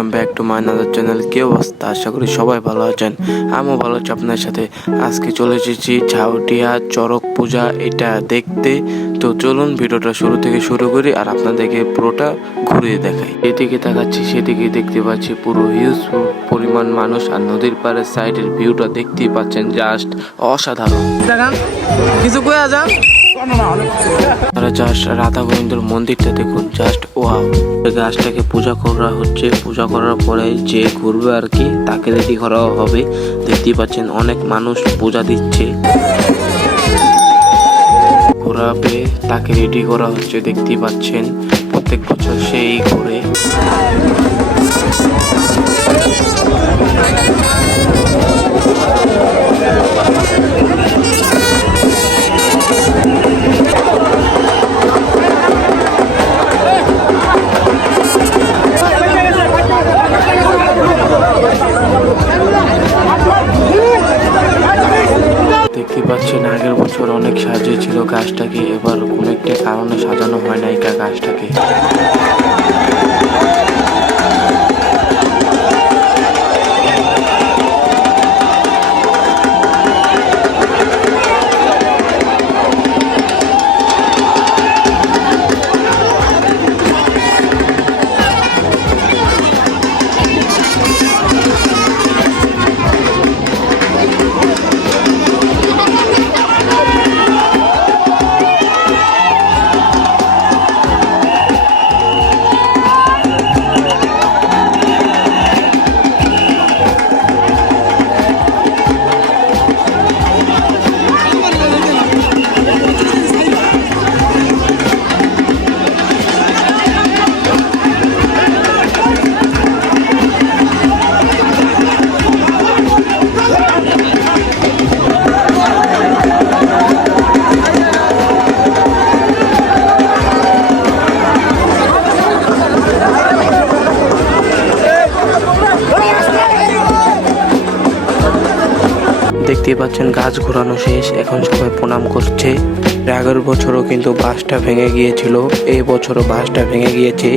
Welcome back to my another channel. কি অবস্থা? আশা করি সবাই ভালো আছেন। আমিও ভালো আছি আপনার সাথে। আজকে চলে এসেছি ঝাউটিয়া চড়ক পূজা এটা দেখতে। তো চলুন ভিডিওটা শুরু থেকে শুরু করি আর আপনাদেরকে পুরোটা ঘুরিয়ে দেখাই। এদিকে তাকাচ্ছি সেদিকে দেখতে পাচ্ছি পুরো হিউজ পরিমাণ মানুষ, আর নদীর পাড়ের সাইডের ভিউটা দেখতেই পাচ্ছেন, জাস্ট অসাধারণ। কিছু কয়া যান তারা জাস্ট রাধা গোবিন্দর মন্দিরটা দেখুন, জাস্ট ওয়াও। গাছটাকে পূজা করা হচ্ছে, পূজা করার পরে যে ঘুরবে আর কি তাকে রেডি করা হবে। দেখতেই পাচ্ছেন অনেক মানুষ পূজা দিচ্ছে, ঘোরাবে তাকে রেডি করা হচ্ছে। দেখতেই পাচ্ছেন প্রত্যেক বছর সেই ঘুরে। দেখতে পাচ্ছেন আগের বছর অনেক সাজিয়েছিল গাছটাকে, এবার কোন একটা কারণে সাজানো হয় নাই গাছটাকে। দেখতে পাচ্ছেন গাছ ঘোরানো শেষ, এখন সবাই প্রণাম করছে। আগের বছরও কিন্তু বাসটা ভেঙে গিয়েছিল, এই বছরও বাসটা ভেঙে গিয়েছে।